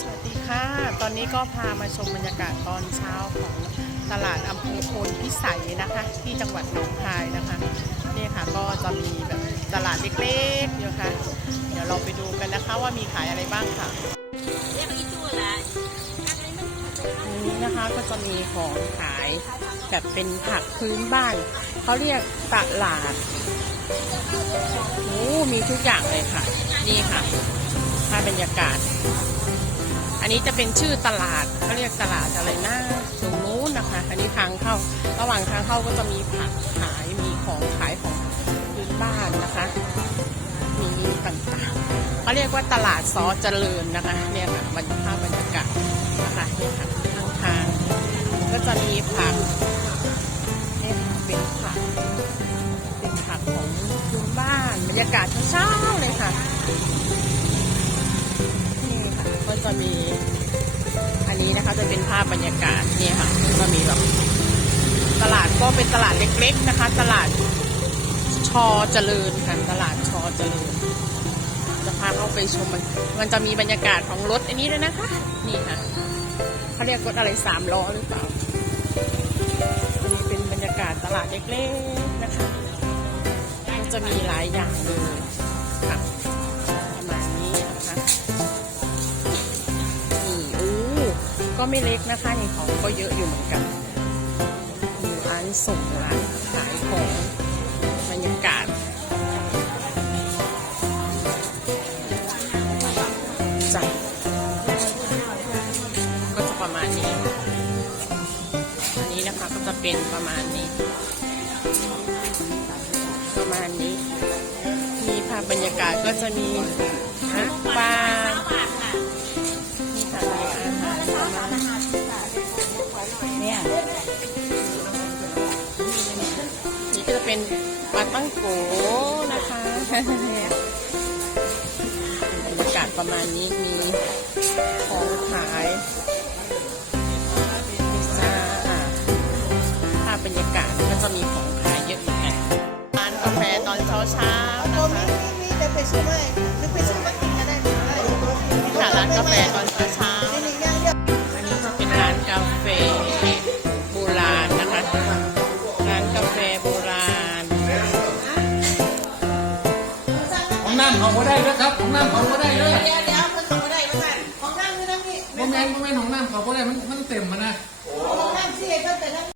สวัสดีค่ะ ตอนนี้ก็พามาชมบรรยากาศตอนเช้าของตลาดอำเภอโพนพิสัยนะคะ ที่จังหวัดหนองคายนะคะนี่ค่ะก็จะมีแบบตลาดเล็กๆอยู่ค่ะเดี๋ยวเราไปดูกันนะคะว่ามีขายอะไรบ้างค่ะอันนี้นะคะก็จะมีของขายแบบเป็นผักพื้นบ้านเขาเรียกตลาดโอ้มีทุกอย่างเลยค่ะ นี่ค่ะภาพบรรยากาศ อันนี้จะเป็นชื่อตลาดเขาเรียกตลาดอะไรนะตรงนู้นนะคะ อันนี้ทางเข้า ระหว่างทางเข้าก็จะมีผักขายมีของขายของพื้นบ้านนะคะ มีต่างๆเขาเรียกว่าตลาดซอเจริญนะคะ เนี่ยค่ะบรรยากาศบรรยากาศนะคะเนี่ยค่ะทางทางก็จะมีผักเนี่ยเป็นผักเป็นผักของพื้นบ้านบรรยากาศเช้าๆเลยค่ะ นี่ค่ะก็จะมี นี้นะคะ จะเป็นภาพบรรยากาศเนี่ยค่ะก็มีแบบตลาดก็เป็นตลาดเล็กๆนะคะ ตลาดชอเจริญค่ะตลาดชอเจริญ จะพาเข้าไปชมมันมันจะมีบรรยากาศของรถอันนี้ด้วยนะคะ นี่ค่ะเขาเรียกรถอะไรสามล้อหรือเปล่าอันนี้เป็นบรรยากาศตลาดเล็กๆนะคะก็จะมีหลายอย่างเลยค่ะ ก็ไม่เล็กนะคะนี่ของก็เยอะอยู่เหมือนกันมีร้านส่งร้านขายของบรรยากาศจ้ะก็จะประมาณนี้ อันนี้นะคะก็จะเป็นประมาณนี้ ประมาณนี้ มีภาพบรรยากาศก็จะมีฮะปลา จะเป็นปลาตั้งโกนะคะเนี่ยบรรยากาศประมาณนี้มีของขายพิซซ่าภาพบรรยากาศก็จะมีของขายเยอะเหมือนกันร้านกาแฟตอนเช้าเช้าๆตันะวมีคะมีมีแต่ไปซื้อไม่นึกไปซื้อมากินก็ได้ได้ค่ะร้านกาแฟตอนเช้า ของน้ำเขาก็ได้ด้วยครับของน้ำเขาก็ได้ด้วยเดี๋ยวเดี๋ยวมันของไม่ได้แล้วกันของนั่งนี่นั่งนี่ โมเมนต์โมเมนต์ของน้ำเขาก็ได้มันมันเต็มมานะ